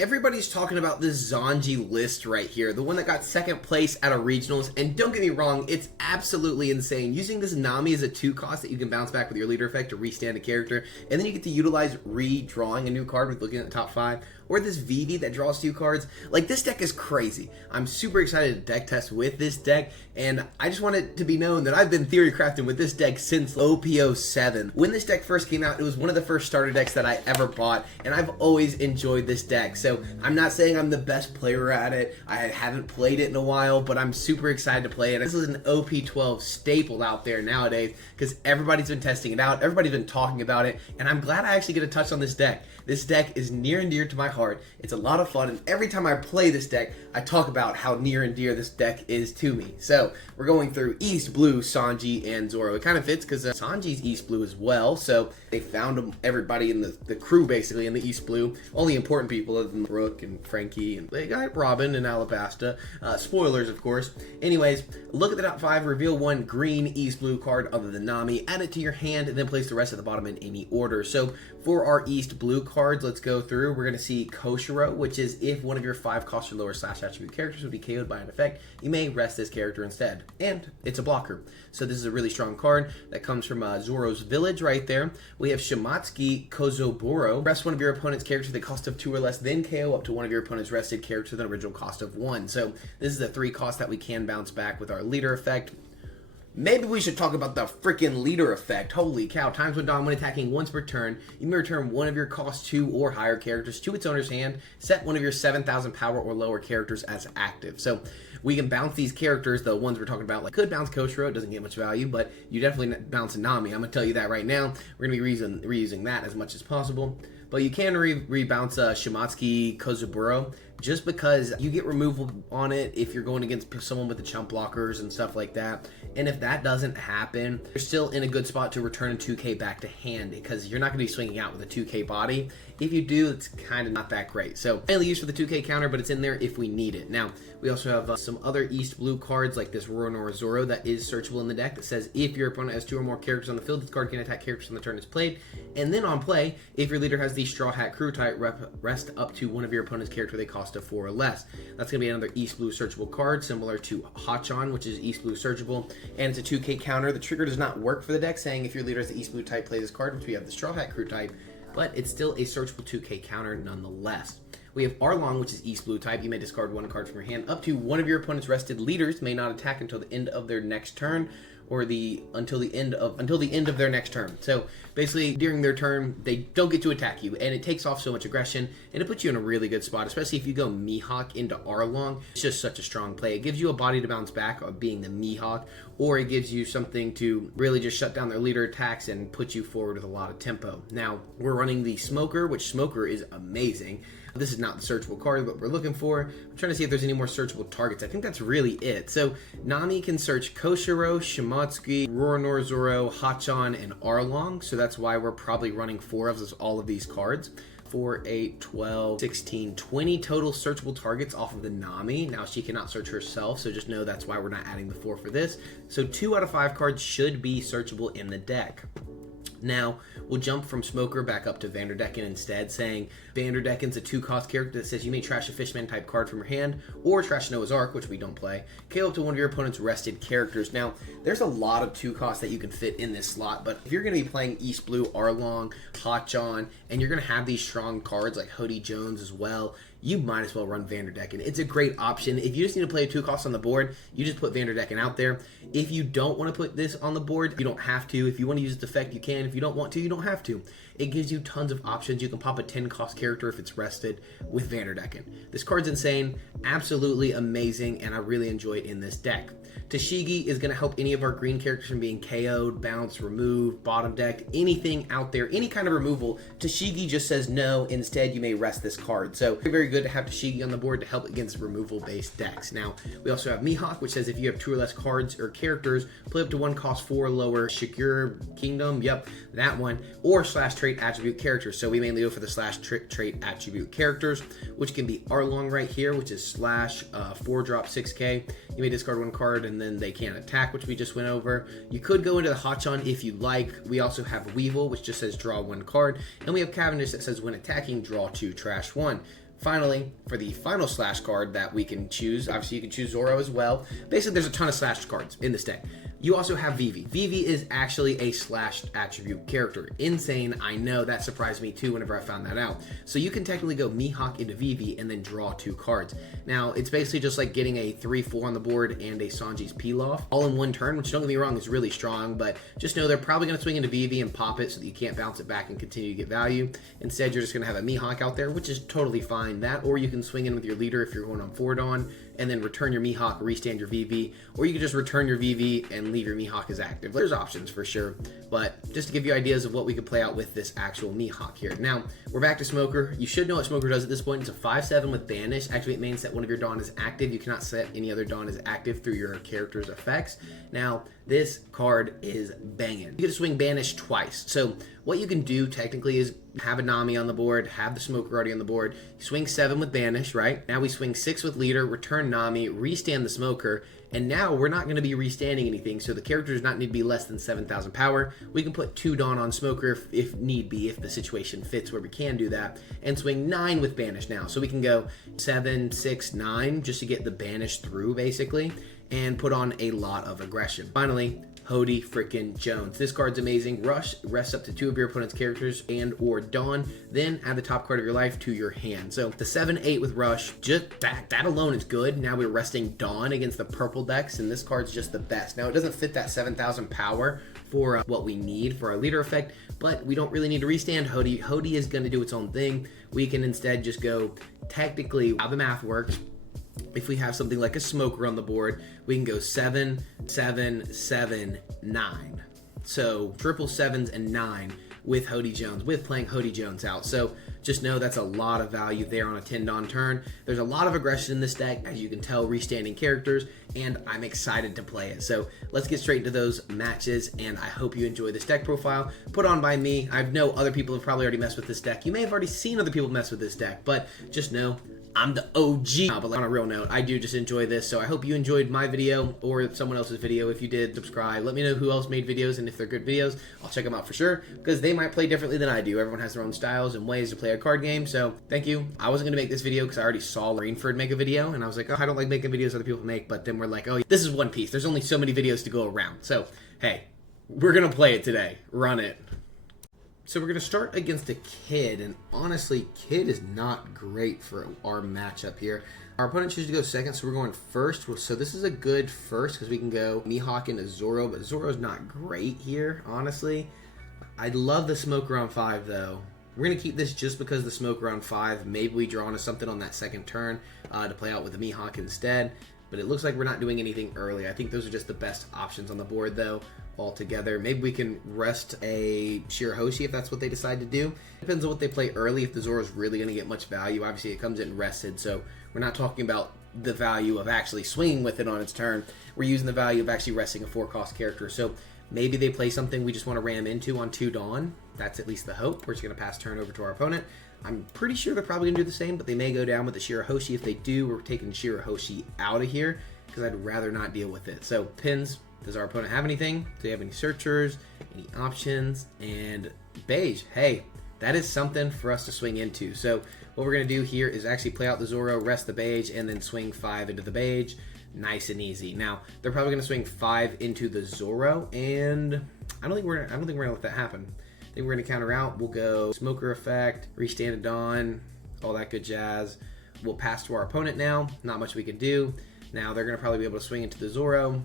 Everybody's talking about this Sanji list right here, the one that got second place at a regionals, and don't get me wrong, it's absolutely insane. Using this Nami as a 2 cost that you can bounce back with your leader effect to restand a character, and then you get to utilize redrawing a new card with looking at the top 5, or this Vivi that draws 2 cards. Like, this deck is crazy. I'm super excited to deck test with this deck, and I just want it to be known that I've been theory crafting with this deck since OP07. When this deck first came out, it was one of the first starter decks that I ever bought, and I've always enjoyed this deck. So I'm not saying I'm the best player at it. I haven't played it in a while, but I'm super excited to play it. This is an OP12 staple out there nowadays because everybody's been testing it out. Everybody's been talking about it, and I'm glad I actually get a touch on this deck. This deck is near and dear to my heart. It's a lot of fun, and every time I play this deck, I talk about how near and dear this deck is to me. So we're going through East Blue, Sanji, and Zoro. It kind of fits because Sanji's East Blue as well, so they found everybody in the crew basically in the East Blue. All the important people other than Brooke and Frankie, and they got Robin and Alabasta. Spoilers, of course. Anyways, look at the top 5, reveal 1 green East Blue card other than Nami, add it to your hand, and then place the rest at the bottom in any order. So for our East Blue cards, let's go through. We're going to see Koshiro, which is if one of your 5 cost or lower / attribute characters would be KO'd by an effect, you may rest this character instead. And it's a blocker. So this is a really strong card that comes from Zoro's village right there. We have Shimatsuki Kozoburo. Rest one of your opponent's characters at the cost of 2 or less, then KO up to one of your opponent's rested characters with an original cost of 1. So this is a 3 cost that we can bounce back with our leader effect. Maybe we should talk about the freaking leader effect. Holy cow. Times when Dawn, when attacking once per turn, you may return one of your cost 2 or higher characters to its owner's hand. Set one of your 7,000 power or lower characters as active. So we can bounce these characters, the ones we're talking about. Like, could bounce Koshiro, it doesn't get much value, but you definitely bounce Nami. I'm going to tell you that right now. We're going to be reusing that as much as possible. But you can rebounce Shimatsuki Kozoburo just because you get removal on it if you're going against someone with the chump blockers and stuff like that. And if that doesn't happen, you're still in a good spot to return a 2k back to hand because you're not going to be swinging out with a 2k body. If you do, it's kind of not that great. So mainly used for the 2k counter, but it's in there if we need it. Now, we also have some other East Blue cards like this Roro Zoro that is searchable in the deck that says if your opponent has 2 or more characters on the field, this card can attack characters on the turn it's played. And then on play, if your leader has the Straw Hat Crew type, rest up to one of your opponent's character they cost of 4 or less. That's going to be another East Blue searchable card similar to Hachan, which is East Blue searchable, and it's a 2k counter. The trigger does not work for the deck, saying if your leader has the East Blue type, play this card, which we have the Straw Hat Crew type, but it's still a searchable 2k counter nonetheless. We have Arlong, which is East Blue type. You may discard 1 card from your hand. Up to one of your opponent's rested leaders may not attack until the end of their next turn, or until the end of their next turn. So basically, during their turn, they don't get to attack you, and it takes off so much aggression, and it puts you in a really good spot, especially if you go Mihawk into Arlong. It's just such a strong play. It gives you a body to bounce back of being the Mihawk, or it gives you something to really just shut down their leader attacks and put you forward with a lot of tempo. Now, we're running the Smoker, which Smoker is amazing. This is not the searchable card that we're looking for. I'm trying to see if there's any more searchable targets. I think that's really it. So Nami can search Koshiro, Shimatsuki, Roro Zoro, Hachan, and Arlong. So that's why we're probably running 4 of all of these cards. 4, 8, 12, 16, 20 total searchable targets off of the Nami. Now, she cannot search herself, so just know that's why we're not adding the 4 for this. So 2 out of 5 cards should be searchable in the deck. Now, we'll jump from Smoker back up to Vanderdecken instead, saying Vanderdecken's a 2-cost character that says you may trash a Fishman type card from your hand, or trash Noah's Ark, which we don't play, KO up to one of your opponent's rested characters. Now, there's a lot of 2 costs that you can fit in this slot, but if you're going to be playing East Blue, Arlong, Hachan, and you're going to have these strong cards like Hody Jones as well, you might as well run Vanderdecken. It's a great option. If you just need to play a 2 cost on the board, you just put Vanderdecken out there. If you don't want to put this on the board, you don't have to. If you want to use its effect, you can. If you don't want to, you don't have to. It gives you tons of options. You can pop a 10 cost character if it's rested with Vanderdecken. This card's insane, absolutely amazing, and I really enjoy it in this deck. Tashigi is going to help any of our green characters from being KO'd, bounced, removed, bottom decked, anything out there, any kind of removal. Tashigi just says no, instead you may rest this card. So very good to have Tashigi on the board to help against removal-based decks. Now, we also have Mihawk, which says if you have 2 or less cards or characters, play up to 1 cost 4 or lower Shigure Kingdom, yep, that one, or slash trait attribute characters. So we mainly go for the slash trait attribute characters, which can be Arlong right here, which is slash 4-drop 6k. You may discard 1 card and then they can't attack, which we just went over. You could go into the Hachan if you like. We also have Weevil, which just says draw 1 card, and we have Cavendish that says when attacking, draw 2, trash 1. Finally, for the final slash card that we can choose, obviously you can choose Zoro as well. Basically, there's a ton of slash cards in this deck. You also have Vivi. Vivi is actually a slashed attribute character. Insane, I know, that surprised me too whenever I found that out. So you can technically go Mihawk into Vivi and then draw 2 cards. Now, it's basically just like getting a 3-4 on the board and a Sanji's Pilaf all in one turn, which don't get me wrong, is really strong, but just know they're probably going to swing into Vivi and pop it so that you can't bounce it back and continue to get value. Instead, you're just going to have a Mihawk out there, which is totally fine. That, or you can swing in with your leader if you're going on 4 Dawn, and then return your Mihawk, restand your VV, or you can just return your VV and leave your Mihawk as active. There's options for sure, but just to give you ideas of what we could play out with this actual Mihawk here. Now, we're back to Smoker. You should know what Smoker does at this point. It's a 5/7 with Banish. Activate main, set one of your Dawn as active. You cannot set any other Dawn as active through your character's effects. Now, this card is banging. You get to swing Banish twice. So what you can do technically is have a Nami on the board, have the Smoker already on the board. You swing 7 with Banish, right? Now we swing 6 with Leader, return Nami, restand the Smoker, and now we're not going to be restanding anything, so the character does not need to be less than 7,000 power. We can put 2 Dawn on Smoker if need be, if the situation fits where we can do that, and swing 9 with Banish now. So we can go 7, 6, 9 just to get the Banish through, basically, and put on a lot of aggression. Finally, Hody frickin' Jones. This card's amazing. Rush rests up to 2 of your opponent's characters and or Dawn, then add the top card of your life to your hand. So the 7/8 with Rush, just that alone is good. Now we're resting Dawn against the purple decks, and this card's just the best. Now it doesn't fit that 7,000 power for what we need for our leader effect, but we don't really need to restand Hody. Hody is going to do its own thing. We can instead just go, technically, how the math works. If we have something like a Smoker on the board, we can go 7, 7, 7, 9. So triple 7s and 9 with Hody Jones, with playing Hody Jones out. So just know that's a lot of value there on a 10 Dawn turn. There's a lot of aggression in this deck, as you can tell, restanding characters, and I'm excited to play it. So let's get straight into those matches, and I hope you enjoy this deck profile put on by me. I know other people have probably already messed with this deck. You may have already seen other people mess with this deck, but just know I'm the OG. But on a real note, I do just enjoy this, so I hope you enjoyed my video or someone else's video. If you did, subscribe. Let me know who else made videos, and if they're good videos, I'll check them out for sure, because they might play differently than I do. Everyone has their own styles and ways to play a card game, so thank you. I wasn't going to make this video because I already saw Rainford make a video, and I was like, oh, I don't like making videos other people make, but then we're like, oh, this is One Piece. There's only so many videos to go around, so hey, we're going to play it today. Run it. So we're going to start against a Kid, and honestly, Kid is not great for our matchup here. Our opponent chooses to go second, so we're going first. So this is a good first, because we can go Mihawk into Zoro, but Zoro's not great here, honestly. I'd love the Smoker on 5, though. We're going to keep this just because the Smoker on 5. Maybe we draw into something on that second turn to play out with the Mihawk instead. But it looks like we're not doing anything early. I think those are just the best options on the board, though, altogether. Maybe we can rest a Shirahoshi if that's what they decide to do. Depends on what they play early. If the Zoro's really going to get much value, obviously it comes in rested, so we're not talking about the value of actually swinging with it on its turn. We're using the value of actually resting a 4-cost character. So maybe they play something we just want to ram into on 2 Dawn. That's at least the hope. We're just going to pass turn over to our opponent. I'm pretty sure they're probably going to do the same, but they may go down with the Shirahoshi. If they do, we're taking Shirahoshi out of here because I'd rather not deal with it. So, pins. Does our opponent have anything? Do they have any searchers? Any options? And beige. Hey, that is something for us to swing into. So, what we're going to do here is actually play out the Zoro, rest the beige, and then swing 5 into the beige. Nice and easy. Now, they're probably going to swing 5 into the Zoro, and I don't think we're going to let that happen. I think we're going to counter out. We'll go Smoker effect, restand it on, all that good jazz. We'll pass to our opponent now. Not much we can do. Now they're going to probably be able to swing into the Zoro.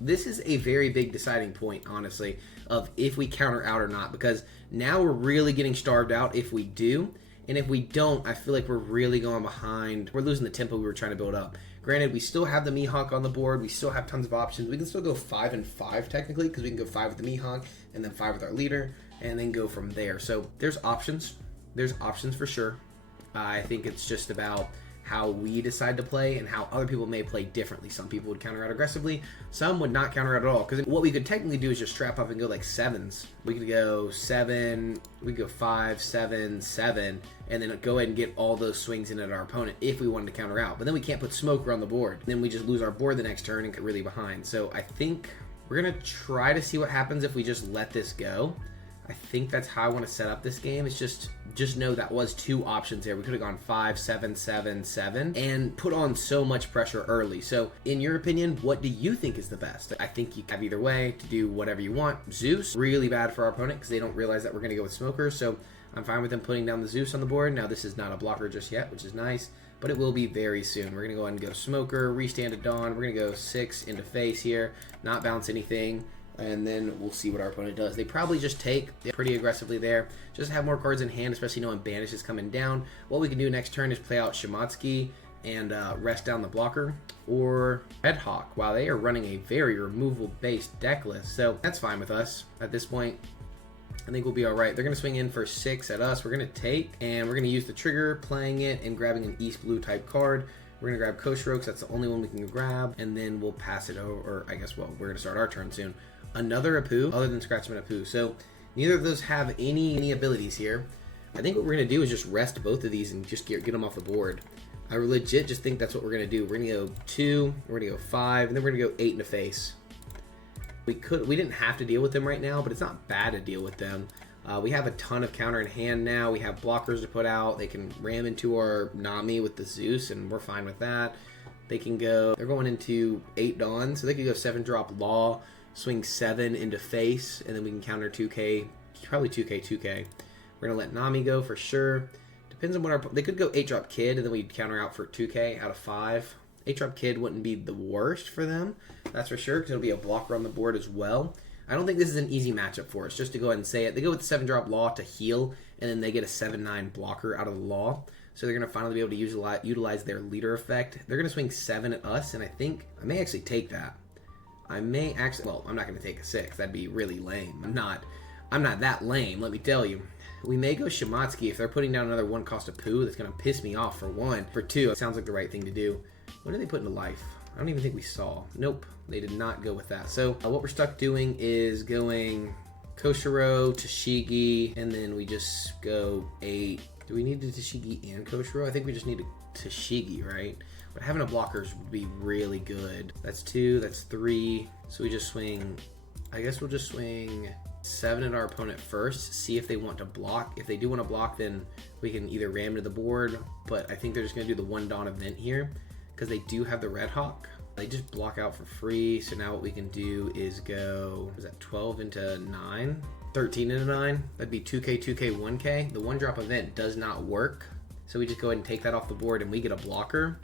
This is a very big deciding point, honestly, of if we counter out or not, because now we're really getting starved out if we do. And if we don't, I feel like we're really going behind. We're losing the tempo we were trying to build up. Granted, we still have the Mihawk on the board. We still have tons of options. We can still go 5 and 5 technically, because we can go 5 with the Mihawk and then 5 with our leader, and then go from there. So there's options. There's options for sure. I think it's just about how we decide to play and how other people may play differently. Some people would counter out aggressively. Some would not counter out at all. Because what we could technically do is just strap up and go like 7s. We could go 7, we could go 5, 7, 7, and then go ahead and get all those swings in at our opponent if we wanted to counter out. But then we can't put Smoker on the board. Then we just lose our board the next turn and get really behind. So I think we're going to try to see what happens if we just let this go. I think that's how I want to set up this game. It's just just know that was 2 options there. We could have gone 5, 7, 7, 7, and put on so much pressure early. So in your opinion, what do you think is the best? I think you have either way to do whatever you want. Zeus, really bad for our opponent because they don't realize that we're going to go with smokers. So I'm fine with them putting down the Zeus on the board. Now this is not a blocker just yet, which is nice, but it will be very soon. We're going to go ahead and go smoker, restand to dawn. We're going to go 6 into face here, not bounce anything. And then we'll see what our opponent does. They probably just take pretty aggressively there. Just have more cards in hand, especially knowing Banish is coming down. What we can do next turn is play out Shimatsuki and rest down the blocker. Or Red Hawk. Wow, they are running a very removal-based deck list. So that's fine with us at this point. I think we'll be all right. They're going to swing in for 6 at us. We're going to take, and we're going to use the trigger, playing it, and grabbing an East Blue type card. We're going to grab Koshiro because that's the only one we can grab. And then we'll pass it over, or I guess, well, we're going to start our turn soon. Another Apu, other than Scratchman Apu. So neither of those have any abilities here. I think what we're going to do is just rest both of these and just get them off the board. I legit just think that's what we're going to do. We're going to go 2, we're going to go 5, and then we're going to go 8 in the face. We didn't have to deal with them right now, but it's not bad to deal with them. We have a ton of counter in hand now. We have blockers to put out. They can ram into our Nami with the Zeus, and we're fine with that. They can go, they're going into 8 Dawn, so they could go 7 drop Law, swing 7 into face, and then we can counter 2k, probably 2k. We're going to let Nami go for sure. Depends on what our, they could go 8 drop Kid, and then we'd counter out for 2k out of 5. 8 drop Kid wouldn't be the worst for them, that's for sure, because it'll be a blocker on the board as well. I don't think this is an easy matchup for us, just to go ahead and say it. They go with the 7 drop Law to heal, and then they get a 7/9 blocker out of the Law. So they're going to finally be able to utilize their leader effect. They're going to swing 7 at us, and I think I may actually take that. I may actually, well, I'm not going to take a 6. That'd be really lame. I'm not that lame, let me tell you. We may go Shimatsuki if they're putting down another 1 cost of Poo. That's going to piss me off for 1. For 2, it sounds like the right thing to do. What did they put into life? I don't even think we saw. Nope, they did not go with that. So what we're stuck doing is going Koshiro, Tashigi, and then we just go 8. Do we need the Tashigi and Koshiro? I think we just need a Tashigi, right? But having a blockers would be really good. That's 2, that's 3. So we just swing, I guess we'll just swing 7 at our opponent first, see if they want to block. If they do want to block, then we can either ram to the board, but I think they're just going to do the 1 Dawn event here because they do have the Red Hawk. They just block out for free. So now what we can do is go, is that 12 into 9? 13 into 9? That'd be 2k, 2k, 1k. The 1 drop event does not work. So we just go ahead and take that off the board and we get a blocker.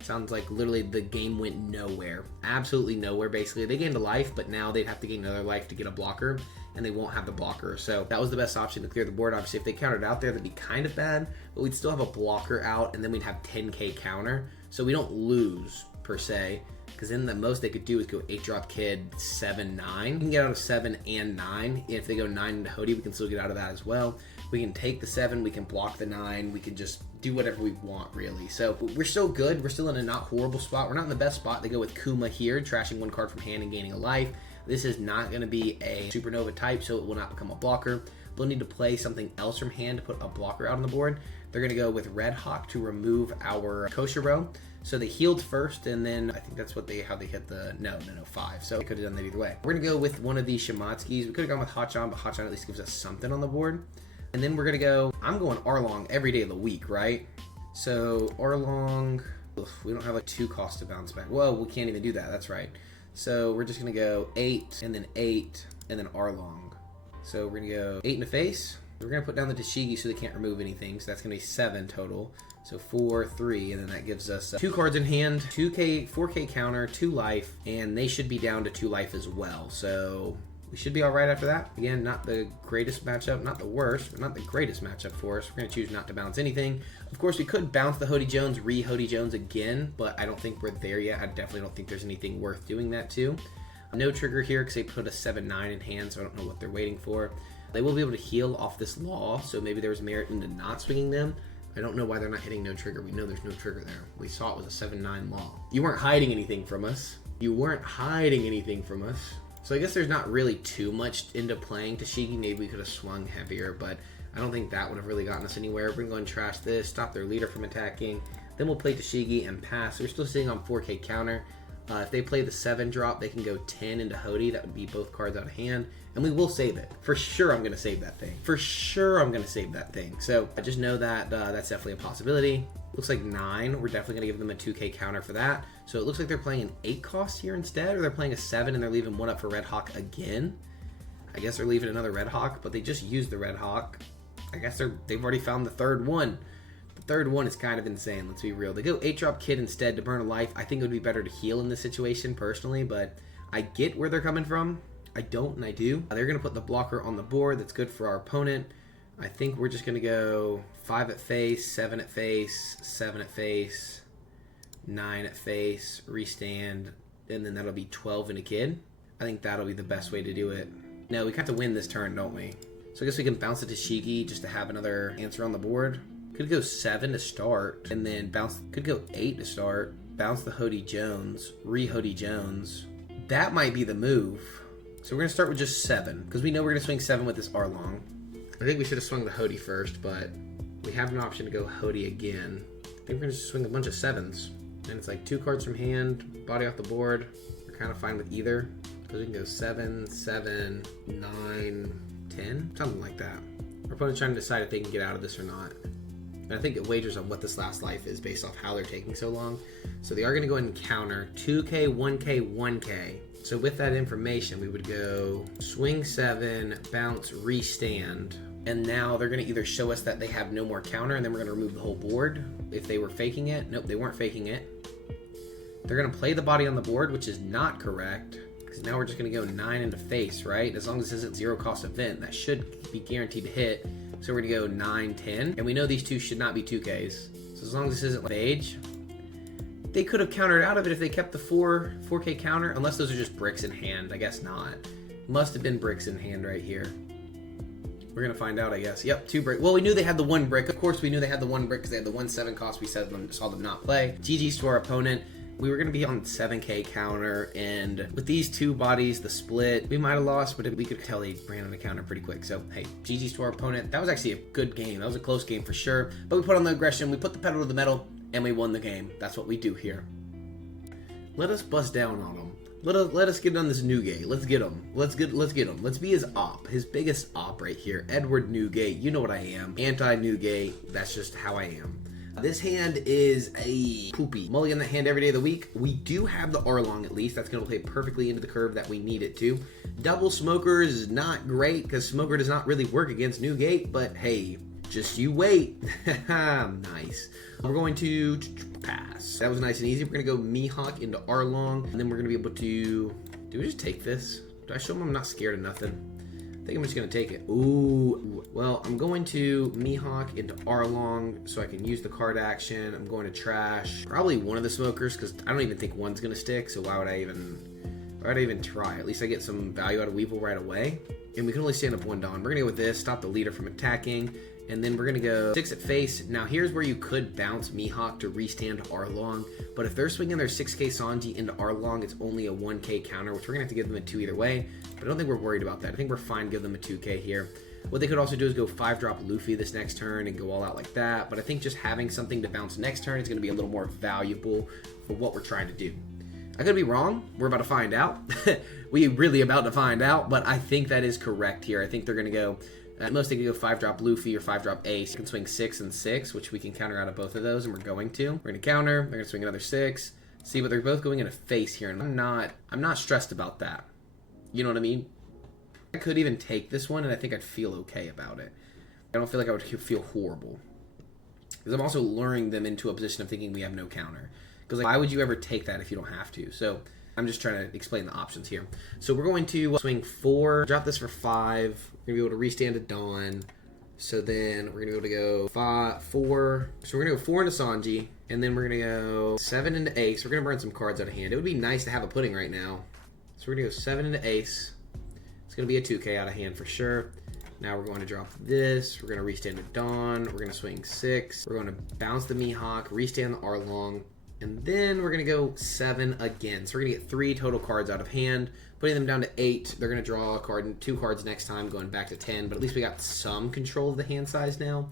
Sounds like literally the game went nowhere. Absolutely nowhere, basically. They gained a life, but now they'd have to gain another life to get a blocker, and they won't have the blocker. So that was the best option to clear the board. Obviously, if they countered out there, that'd be kind of bad, but we'd still have a blocker out, and then we'd have 10k counter. So we don't lose, per se, because then the most they could do is go 8 drop Kid, 7, 9. We can get out of 7 and 9. If they go 9 into Hody, we can still get out of that as well. We can take the 7, we can block the 9, we can just do whatever we want, really. So we're still good. We're still in a not horrible spot. We're not in the best spot. They go with Kuma here, trashing 1 card from hand and gaining a life. This is not going to be a supernova type, so it will not become a blocker. They'll need to play something else from hand to put a blocker out on the board. They're going to go with Red Hawk to remove our Koshiro. So they healed first, and then I think that's what how they hit the, no, 5. So they could have done that either way. We're going to go with one of these Shimatsukis. We could have gone with Hachan, but Hachan at least gives us something on the board. And then we're going to go, I'm going Arlong every day of the week, right? So Arlong, we don't have a 2 cost to bounce back. Whoa, we can't even do that. That's right. So we're just going to go 8, and then 8, and then Arlong. So we're going to go 8 in the face. We're going to put down the Tashigi so they can't remove anything. So that's going to be 7 total. So 4, 3, and then that gives us 2 cards in hand, 2k, 4k counter, 2 life, and they should be down to 2 life as well. So we should be all right after that. Again, not the greatest matchup, not the worst, but not the greatest matchup for us. We're going to choose not to bounce anything. Of course, we could bounce the Hody Jones, re-Hody Jones again, but I don't think we're there yet. I definitely don't think there's anything worth doing that to. No trigger here because they put a 7/9 in hand, so I don't know what they're waiting for. They will be able to heal off this Law, so maybe there's merit into not swinging them. I don't know why they're not hitting no trigger. We know there's no trigger there. We saw it was a 7/9 Law. You weren't hiding anything from us. You weren't hiding anything from us. So I guess there's not really too much into playing Tashigi. Maybe we could have swung heavier, but I don't think that would have really gotten us anywhere. We're going to go and trash this, stop their leader from attacking. Then we'll play Tashigi and pass. So we're still sitting on 4k counter. If they play the 7 drop, they can go 10 into Hody. That would be both cards out of hand. And we will save it. For sure I'm going to save that thing. For sure I'm going to save that thing. So I just know that that's definitely a possibility. Looks like 9. We're definitely going to give them a 2k counter for that. So it looks like they're playing an 8 cost here instead. Or they're playing a 7 and they're leaving 1 up for Red Hawk again. I guess they're leaving another Red Hawk. But they just used the Red Hawk. I guess they've already found the 3rd one. The 3rd one is kind of insane, let's be real. They go 8-drop Kid instead to burn a life. I think it would be better to heal in this situation, personally, but I get where they're coming from. I don't, and I do. They're going to put the blocker on the board. That's good for our opponent. I think we're just going to go 5 at face, 7 at face, 7 at face, 9 at face, restand, and then that'll be 12 in a Kid. I think that'll be the best way to do it. No, we have to win this turn, don't we? So I guess we can bounce it to Shiki just to have another answer on the board. Could go 7 to start, and then bounce. Could go 8 to start. Bounce the Hody Jones. Re-Hody Jones. That might be the move. So we're going to start with just 7, because we know we're going to swing 7 with this Arlong. I think we should have swung the Hody first, but we have an option to go Hody again. I think we're going to swing a bunch of 7s. And it's like 2 cards from hand, body off the board. We're kind of fine with either. Because we can go 7, 7, 9, 10, something like that. Our opponent's trying to decide if they can get out of this or not. And I think it wagers on what this last life is based off how they're taking so long. So they are going to go ahead and counter 2k, 1k, 1k. So with that information, we would go swing 7, bounce, restand. And now they're going to either show us that they have no more counter, and then we're going to remove the whole board. If they were faking it, nope, they weren't faking it. They're going to play the body on the board, which is not correct. Because now we're just going to go 9 into face, right? As long as this isn't 0 cost event, that should be guaranteed to hit. So we're going to go 9, 10. And we know these two should not be 2Ks. So as long as this isn't like age, they could have countered out of it if they kept the 4K counter. Unless those are just bricks in hand. I guess not. Must have been bricks in hand right here. We're going to find out, I guess. Yep, 2 brick. Well, we knew they had the 1 brick. Of course, we knew they had the 1 brick because they had the 1/7 cost. We saw them not play. GG's to our opponent. We were going to be on 7k counter, and with these 2 bodies, the split, we might have lost, but we could tell they ran on a counter pretty quick. So, hey, GG's to our opponent. That was actually a good game. That was a close game for sure. But we put on the aggression, we put the pedal to the metal, and we won the game. That's what we do here. Let us bust down on them. Let us get on this Newgate. Let's get him. Let's get him. Let's be his op. His biggest op right here. Edward Newgate. You know what I am. Anti-Newgate. That's just how I am. This hand is a poopy. Mulligan that hand every day of the week. We do have the Arlong at least. That's going to play perfectly into the curve that we need it to. Double Smoker is not great because Smoker does not really work against Newgate, but hey, just you wait. Nice. We're going to pass. That was nice and easy. We're going to go Mihawk into Arlong, and then we're going to be able to... Do we just take this? Do I show them I'm not scared of nothing? I think I'm just going to take it. Ooh. Well, I'm going to Mihawk into Arlong so I can use the card action. I'm going to trash probably one of the smokers because I don't even think one's going to stick. So why would I even try? At least I get some value out of Weevil right away. And we can only stand up 1 Dawn. We're going to go with this. Stop the leader from attacking. And then we're going to go 6 at face. Now here's where you could bounce Mihawk to restand Arlong. But if they're swinging their 6k Sanji into Arlong, it's only a 1k counter, which we're going to have to give them a 2 either way. But I don't think we're worried about that. I think we're fine to give them a 2k here. What they could also do is go 5-drop Luffy this next turn and go all out like that. But I think just having something to bounce next turn is going to be a little more valuable for what we're trying to do. I could be wrong. We're about to find out. We're really about to find out. But I think that is correct here. I think they're going to go... At most, they can go 5-drop Luffy or 5-drop Ace. You can swing 6 and 6, which we can counter out of both of those, and we're going to. We're going to counter. They're going to swing another 6. See, but they're both going in a face here, and I'm not stressed about that. You know what I mean? I could even take this one, and I think I'd feel okay about it. I don't feel like I would feel horrible. Because I'm also luring them into a position of thinking we have no counter. Because like, why would you ever take that if you don't have to? So I'm just trying to explain the options here. So we're going to swing 4, drop this for 5. We're going to be able to restand at Dawn. So then we're going to be able to go 4. So we're going to go 4 into Sanji. And then we're going to go 7 into Ace. We're going to burn some cards out of hand. It would be nice to have a pudding right now. So we're going to go 7 into Ace. It's going to be a 2k out of hand for sure. Now we're going to drop this. We're going to restand at Dawn. We're going to swing 6. We're going to bounce the Mihawk, restand the Arlong. And then we're going to go 7 again. So we're going to get 3 total cards out of hand. Putting them down to 8. They're going to draw a card and 2 cards next time, going back to 10. But at least we got some control of the hand size now.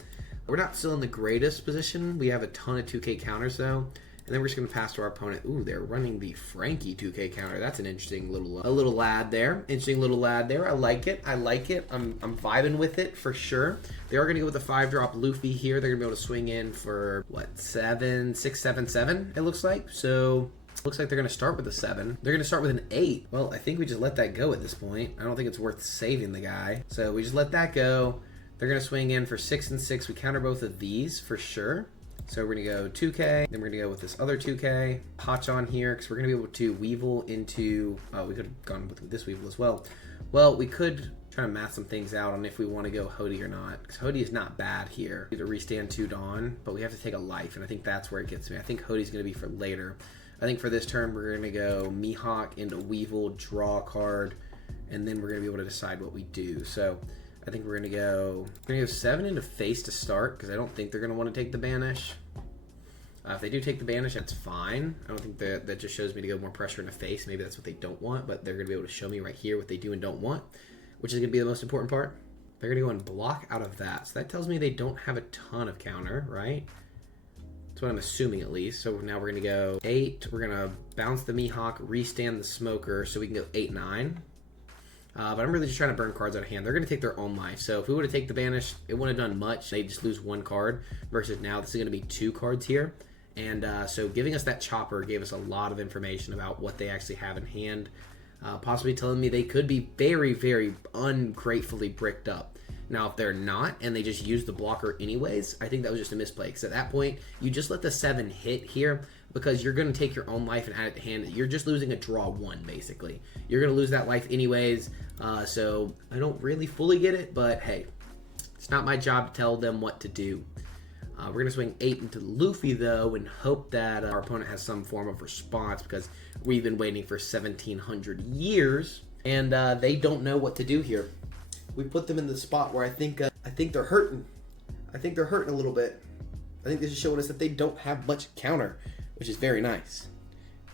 We're not still in the greatest position. We have a ton of 2k counters, though. And then we're just going to pass to our opponent. Ooh, they're running the Frankie 2K counter. That's an interesting little lad there. Interesting little lad there. I like it. I like it. I'm vibing with it for sure. They are going to go with the 5-drop Luffy here. They're going to be able to swing in for, what, 7, 6, 7, 7, it looks like. So, looks like they're going to start with a 7. They're going to start with an 8. Well, I think we just let that go at this point. I don't think it's worth saving the guy. So, we just let that go. They're going to swing in for 6 and 6. We counter both of these for sure. So we're going to go 2K, then we're going to go with this other 2K, Hotch on here, because we're going to be able to Weevil into, we could have gone with this Weevil as well. Well, we could try to math some things out on if we want to go Hody or not, because Hody is not bad here. We need to restand 2 Dawn, but we have to take a life, and I think that's where it gets me. I think Hody's going to be for later. I think for this turn, we're going to go Mihawk into Weevil, draw a card, and then we're going to be able to decide what we do. So I think we're going to go 7 into face to start, because I don't think they're going to want to take the Banish. If they do take the Banish, that's fine. I don't think that just shows me to go more pressure into face. Maybe that's what they don't want, but they're going to be able to show me right here what they do and don't want, which is going to be the most important part. They're going to go and block out of that. So that tells me they don't have a ton of counter, right? That's what I'm assuming at least. So now we're going to go 8. We're going to bounce the Mihawk, restand the Smoker, so we can go 8, 9. But I'm really just trying to burn cards out of hand. They're going to take their own life. So if we would have taken the Banish, it wouldn't have done much. They just lose 1 card versus now this is going to be 2 cards here. And so giving us that chopper gave us a lot of information about what they actually have in hand. Possibly telling me they could be very, very ungratefully bricked up. Now, if they're not, and they just use the blocker anyways, I think that was just a misplay. Because at that point, you just let the 7 hit here, because you're going to take your own life and add it to hand. You're just losing a draw 1, basically. You're going to lose that life anyways. So I don't really fully get it, but hey, it's not my job to tell them what to do. We're going to swing 8 into Luffy, though, and hope that our opponent has some form of response, because we've been waiting for 1,700 years, and they don't know what to do here. We put them in the spot where I think they're hurting. I think they're hurting a little bit. I think this is showing us that they don't have much counter, which is very nice.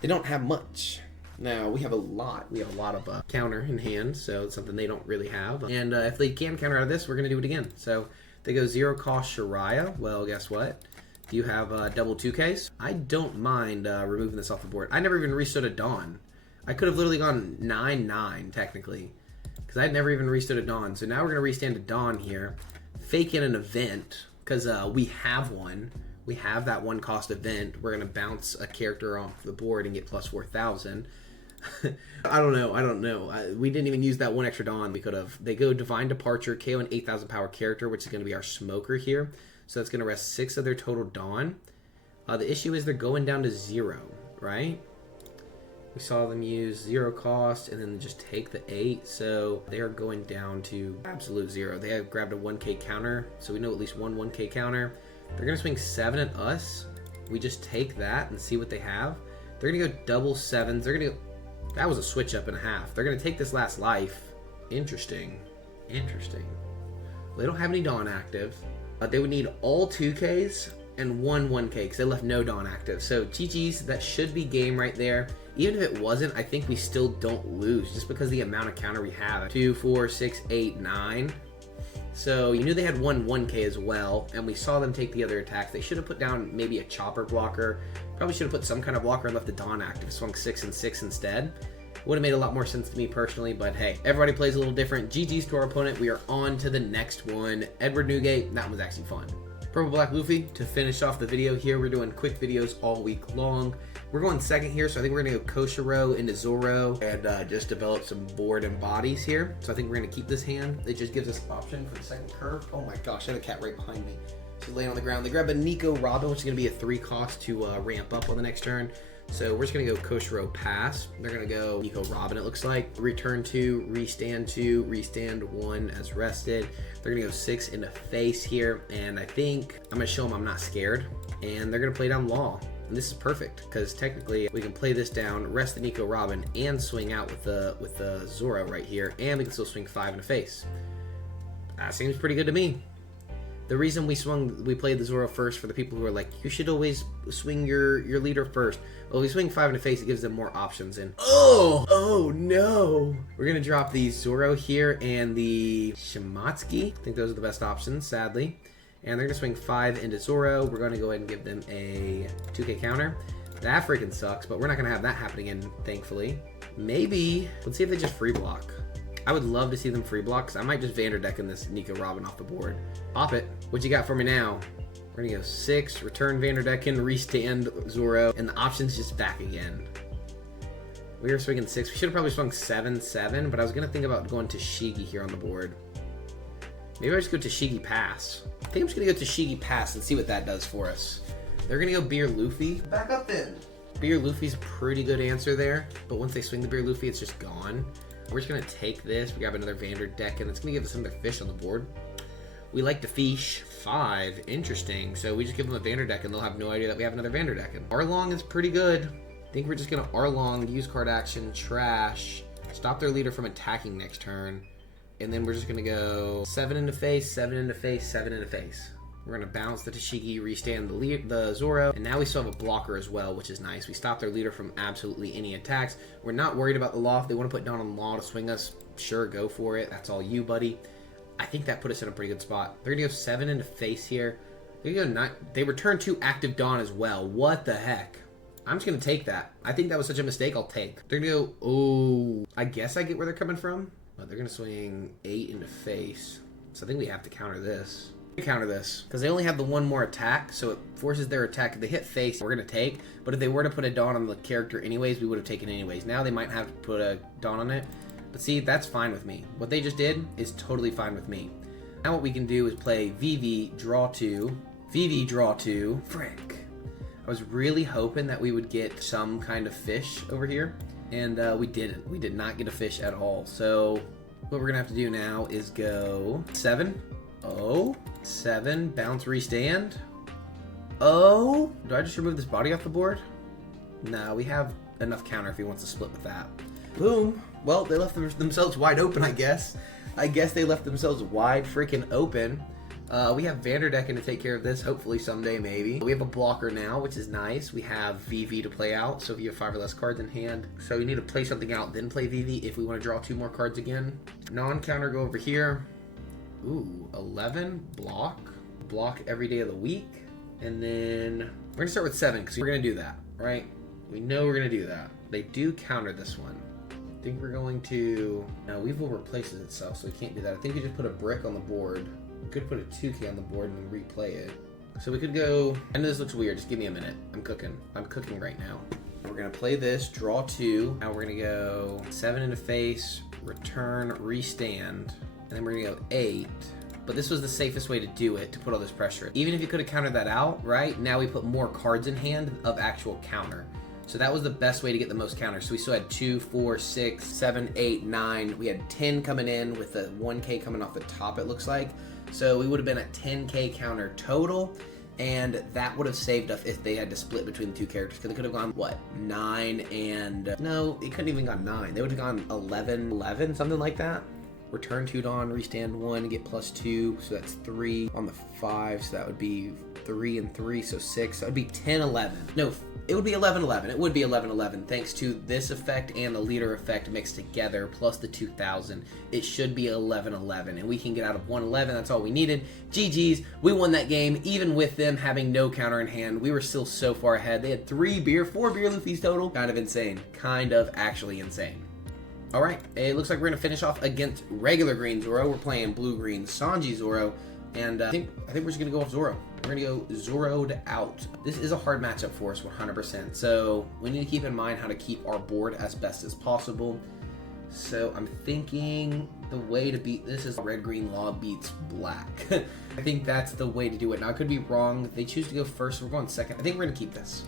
They don't have much. Now, we have a lot. We have a lot of counter in hand, so it's something they don't really have. And if they can counter out of this, we're going to do it again. So they go 0 cost Shiraya. Well, guess what? Do you have double 2Ks? I don't mind removing this off the board. I never even restood a Dawn. I could have literally gone 9-9, technically, because I'd never even restood a Dawn. So now we're going to restand a Dawn here, fake in an event, because we have one. We have that 1 cost event. We're going to bounce a character off the board and get plus 4,000. I don't know. We didn't even use that 1 extra Dawn. We could have. They go Divine Departure, KO an 8,000 power character, which is going to be our Smoker here. So that's going to rest 6 of their total Dawn. The issue is they're going down to 0, right? We saw them use 0 cost and then just take the 8. So they are going down to absolute 0. They have grabbed a 1K counter. So we know at least one 1K counter. They're going to swing 7 at us. We just take that and see what they have. They're going to go double 7s. They're going to go... That was a switch up and a half. They're going to take this last life. Interesting. Interesting. Well, they don't have any Dawn active. They would need all 2Ks and 1 1K because they left no Dawn active. So GG's, that should be game right there. Even if it wasn't, I think we still don't lose just because the amount of counter we have. 2, 4, 6, 8, 9. So you knew they had 1 1K as well, and we saw them take the other attacks. They should have put down maybe a chopper blocker. Probably should have put some kind of blocker and left the Dawn active. Swung 6 and 6 instead. Would have made a lot more sense to me personally, but hey, everybody plays a little different. GG's to our opponent. We are on to the next one. Edward Newgate. That was actually fun. Purple Black Luffy to finish off the video here. We're doing quick videos all week long. We're going second here, so I think we're going to go Koshiro into Zoro and just develop some board and bodies here. So I think we're going to keep this hand. It just gives us option for the second curve. Oh my gosh, I had a cat right behind me. She's laying on the ground. They grab a Nico Robin, which is going to be a 3 cost to ramp up on the next turn. So we're just going to go Koshiro pass. They're going to go Nico Robin, it looks like. Return 2, restand 2, restand 1 as rested. They're going to go 6 into face here. And I think I'm going to show them I'm not scared. And they're going to play down Law. And this is perfect because technically we can play this down, rest the Nico Robin, and swing out with the Zoro right here. And we can still swing 5 into face. That seems pretty good to me. The reason we played the Zoro first for the people who are like, you should always swing your leader first. Well, if we swing 5 into face, it gives them more options. And oh no! We're gonna drop the Zoro here and the Shimatsuki. I think those are the best options, sadly. And they're gonna swing 5 into Zoro. We're gonna go ahead and give them a 2K counter. That freaking sucks, but we're not gonna have that happen again, thankfully. Maybe, let's see if they just free block. I would love to see them free block, because I might just Vanderdecken this Nico Robin off the board. Pop it. What you got for me now? We're gonna go 6, return Vanderdecken, restand Zoro, and the option's just back again. We were swinging 6. We should have probably swung 7, but I was gonna think about going to Shigi here on the board. Maybe I just go to Shigi Pass. I think I'm just gonna go to Shigi Pass and see what that does for us. They're gonna go Beer Luffy. Back up then. Beer Luffy's a pretty good answer there, but once they swing the Beer Luffy, it's just gone. We're just gonna take this. We grab another Vanderdecken. It's gonna give us another fish on the board. We like to fish. 5. Interesting. So we just give them a Vanderdecken. They'll have no idea that we have another Vanderdecken. Arlong is pretty good. I think we're just gonna Arlong, use card action, trash, stop their leader from attacking next turn, and then we're just gonna go 7 into face, 7 into face, 7 into face. We're gonna bounce the Tashigi, restand the Zoro, and now we still have a blocker as well, which is nice. We stop their leader from absolutely any attacks. We're not worried about the law. If they want to put down on law to swing us, sure, go for it. That's all you, buddy. I think that put us in a pretty good spot. They're gonna go 7 into face here. They're gonna go 9. They return 2 active Dawn as well. What the heck? I'm just gonna take that. I think that was such a mistake. I'll take. They're gonna go. Oh, I guess I get where they're coming from. But they're gonna swing 8 into face. So I think we have to counter this. Counter this because they only have the 1 more attack, so it forces their attack. If they hit face, we're gonna take. But if they were to put a Dawn on the character anyways, we would have taken anyways. Now they might have to put a Dawn on it. But see, that's fine with me. What they just did is totally fine with me. Now what we can do is play VV, draw 2. VV, draw 2. Frick. I was really hoping that we would get some kind of fish over here. And we didn't. We did not get a fish at all. So what we're going to have to do now is go 7. Oh. 7. Bounce, restand. Oh. Do I just remove this body off the board? No, we have enough counter if he wants to split with that. Boom. Well, they left themselves wide open, I guess. I guess they left themselves wide freaking open. We have Vanderdecken to take care of this, hopefully someday, maybe. We have a blocker now, which is nice. We have VV to play out, so if you have 5 or less cards in hand. So you need to play something out, then play VV if we want to draw 2 more cards again. Non-counter, go over here. Ooh, 11, block. Block every day of the week. And then we're going to start with 7, because we're going to do that, right? We know we're going to do that. They do counter this one. I think we're going to... No, Weevil replaces itself, so we can't do that. I think we just put a brick on the board. We could put a 2K on the board and then replay it. So we could go... I know this looks weird. Just give me a minute. I'm cooking. I'm cooking right now. We're going to play this, draw 2. Now we're going to go 7 into face, return, restand. And then we're going to go 8. But this was the safest way to do it, to put all this pressure. Even if you could have countered that out, right? Now we put more cards in hand of actual counter. So that was the best way to get the most counters. So we still had 2, 4, 6, 7, 8, 9. We had 10 coming in with the 1K coming off the top, it looks like. So we would have been at 10K counter total. And that would have saved us if they had to split between the 2 characters. Because they could have gone, what, 9 and... no, it couldn't even gone 9. They would have gone 11, something like that. Return 2 Dawn, restand 1, get +2, so that's 3 on the 5, so that would be 3 and 3, so 6, that would be 10, 11. No, it would be 11, 11. It would be 11, 11, thanks to this effect and the leader effect mixed together, plus the 2000. It should be 11, 11, and we can get out of 111, that's all we needed. GG's, we won that game, even with them having no counter in hand. We were still so far ahead. They had 4 beer Luffys total. Kind of insane. Kind of actually insane. Alright, it looks like we're going to finish off against regular green Zoro. We're playing blue-green Sanji Zoro, and I think we're just going to go off Zoro. We're going to go Zoro'd out. This is a hard matchup for us, 100%, so we need to keep in mind how to keep our board as best as possible. So I'm thinking the way to beat this is red-green law beats black. I think that's the way to do it. Now, I could be wrong. If they choose to go first, we're going second. I think we're going to keep this.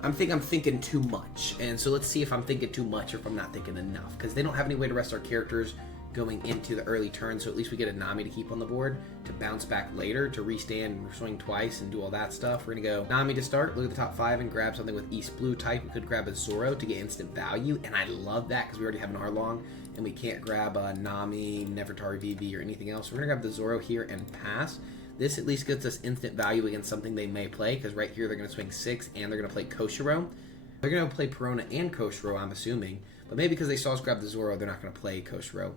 I'm thinking too much, and so let's see if I'm thinking too much or if I'm not thinking enough, because they don't have any way to rest our characters going into the early turn, so at least we get a Nami to keep on the board to bounce back later, to restand and swing twice and do all that stuff. We're going to go Nami to start, look at the top 5 and grab something with East Blue type. We could grab a Zoro to get instant value, and I love that because we already have an Arlong, and we can't grab a Nami, Nefertari VV, or anything else. So we're going to grab the Zoro here and pass. This at least gets us instant value against something they may play, because right here they're going to swing 6 and they're going to play Koshiro. They're going to play Perona and Koshiro, I'm assuming. But maybe because they saw us grab the Zoro, they're not going to play Koshiro.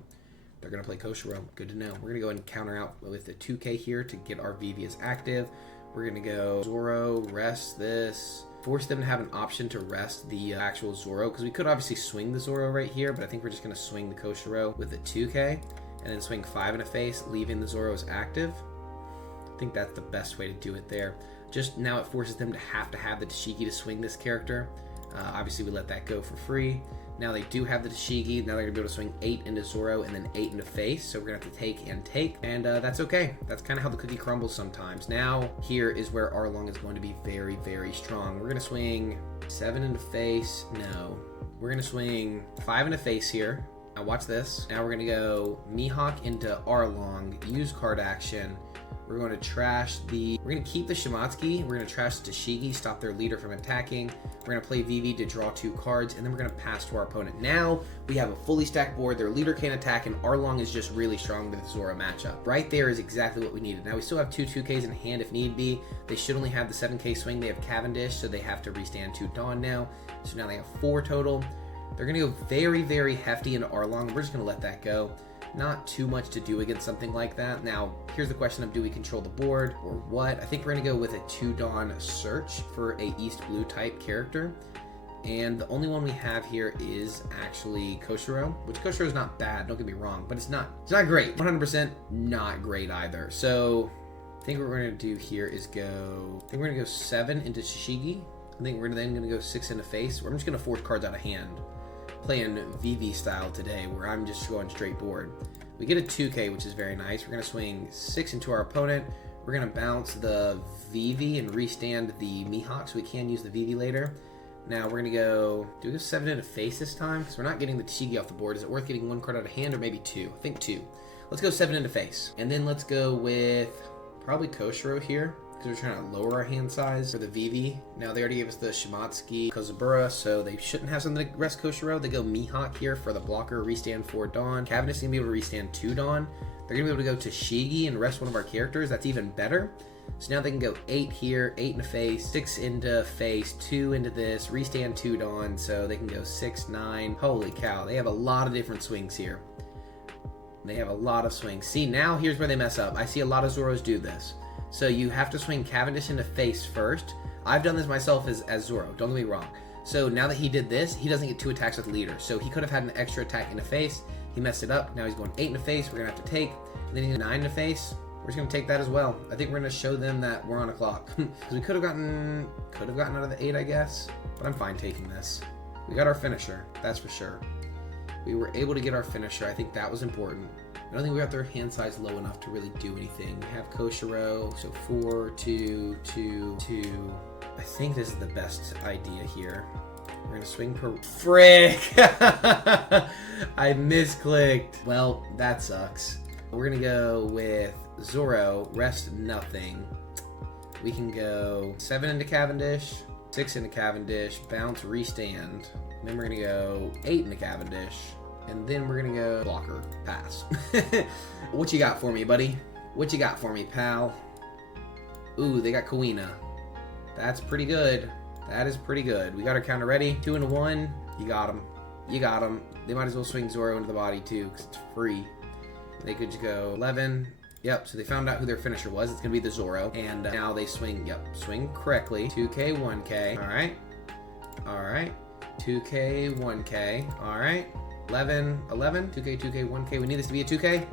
They're going to play Koshiro. Good to know. We're going to go ahead and counter out with the 2K here to get our VV as active. We're going to go Zoro, rest this. force them to have an option to rest the actual Zoro, because we could obviously swing the Zoro right here, but I think we're just going to swing the Koshiro with the 2K, and then swing 5 in a face, leaving the Zoros active. I think that's the best way to do it there. Just now it forces them to have the Tashigi to swing this character. Obviously we let that go for free. Now they do have the Tashigi. Now they're going to be able to swing 8 into Zoro and then 8 into face. So we're going to have to take, and that's okay. That's kind of how the cookie crumbles sometimes. Now here is where Arlong is going to be very, very strong. We're going to swing 7 into face. No. We're going to swing 5 into face here. Now watch this. Now we're going to go Mihawk into Arlong, use card action. We're going to we're going to keep the Shimatsuki, we're going to trash the Tashigi, stop their leader from attacking. We're going to play Vivi to draw 2 cards, and then we're going to pass to our opponent. Now we have a fully stacked board, their leader can't attack, and Arlong is just really strong with the Zoro matchup. Right there is exactly what we needed. Now we still have 2 2Ks in hand if need be. They should only have the 7K swing. They have Cavendish, so they have to restand 2 Dawn now. So now they have 4 total. They're going to go very, very hefty into Arlong. We're just going to let that go. Not too much to do against something like that. Now, here's the question of, do we control the board or what? I think we're going to go with a 2 Dawn search for a East Blue type character. And the only one we have here is actually Koshiro, which Koshiro is not bad, don't get me wrong, but it's not great. 100% not great either. So I think what we're going to do here is we're going to go 7 into Shishigi. I think we're then going to go 6 into face. I'm just going to force cards out of hand. Playing VV style today, where I'm just going straight board. We get a 2K, which is very nice. We're going to swing 6 into our opponent. We're going to bounce the VV and restand the Mihawk, so we can use the VV later. Now we're going to do we go 7 into face this time? Because we're not getting the Tashigi off the board. Is it worth getting 1 card out of hand, or maybe 2? I think 2. Let's go 7 into face. And then let's go with probably Koshiro here, because we're trying to lower our hand size for the VV. Now they already gave us the Shimatsuki Kozabura, so they shouldn't have something to rest Koshiro. They go Mihawk here for the blocker, restand 4 Dawn. Cavendish is going to be able to restand 2 Dawn. They're going to be able to go Tashigi and rest one of our characters. That's even better. So now they can go 8 here, 8 into face, 6 into face, 2 into this, restand 2 Dawn, so they can go 6, 9. Holy cow, they have a lot of different swings here. They have a lot of swings. See, now here's where they mess up. I see a lot of Zoros do this. So you have to swing Cavendish into face first. I've done this myself as Zoro, don't get me wrong. So now that he did this, he doesn't get 2 attacks with leader. So he could have had an extra attack into face. He messed it up. Now he's going 8 into face. We're going to have to take. And then he's 9 into face. We're just going to take that as well. I think we're going to show them that we're on a clock. Because we could have gotten out of the 8, I guess. But I'm fine taking this. We got our finisher, that's for sure. We were able to get our finisher. I think that was important. I don't think we got their hand size low enough to really do anything. We have Koshiro, so 4, 2, 2, 2. I think this is the best idea here. We're gonna swing per... Frick! I misclicked. Well, that sucks. We're gonna go with Zoro, rest nothing. We can go 7 into Cavendish, 6 into Cavendish, bounce, restand. And then we're gonna go 8 into Cavendish. And then we're gonna go blocker, pass. What you got for me, buddy? What you got for me, pal? Ooh, they got Kawina. That's pretty good. That is pretty good. We got our counter ready. 2 into 1. You got him. You got him. They might as well swing Zoro into the body too, because it's free. They could just go 11. Yep, so they found out who their finisher was. It's gonna be the Zoro. And now they swing, swing correctly. 2K, 1K. Alright. Alright. 2K, 1K. Alright. 11, 2K, 2K, 1K. We need this to be a 2K.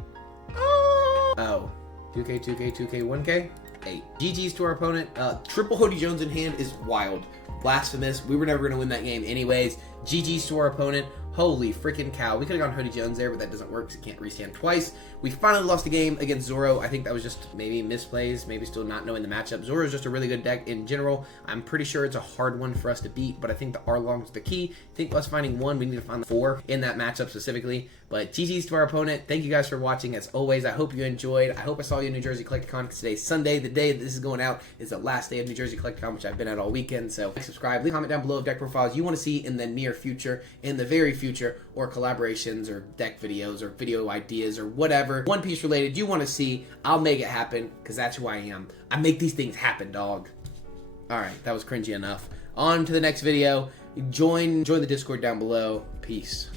Oh. 2K, 2K, 2K, 1K. 8. GG's to our opponent. Triple Hody Jones in hand is wild. Blasphemous. We were never going to win that game anyways. GG's to our opponent. Holy freaking cow. We could have gone Hody Jones there, but that doesn't work because he can't restand twice. We finally lost the game against Zoro. I think that was just maybe misplays, maybe still not knowing the matchup. Zoro is just a really good deck in general. I'm pretty sure it's a hard one for us to beat, but I think the Arlong's the key. I think us finding 1, we need to find the 4 in that matchup specifically. But GG's to our opponent. Thank you guys for watching. As always, I hope you enjoyed. I hope I saw you in New Jersey Collecticon, because today's Sunday. The day that this is going out is the last day of New Jersey Collecticon, which I've been at all weekend. So subscribe, leave a comment down below of deck profiles you want to see in the near future, in the very future, or collaborations or deck videos or video ideas or whatever One Piece related you want to see. I'll make it happen, because that's who I am. I make these things happen, dog. Alright, that was cringy enough. On to the next video. Join the Discord down below. Peace.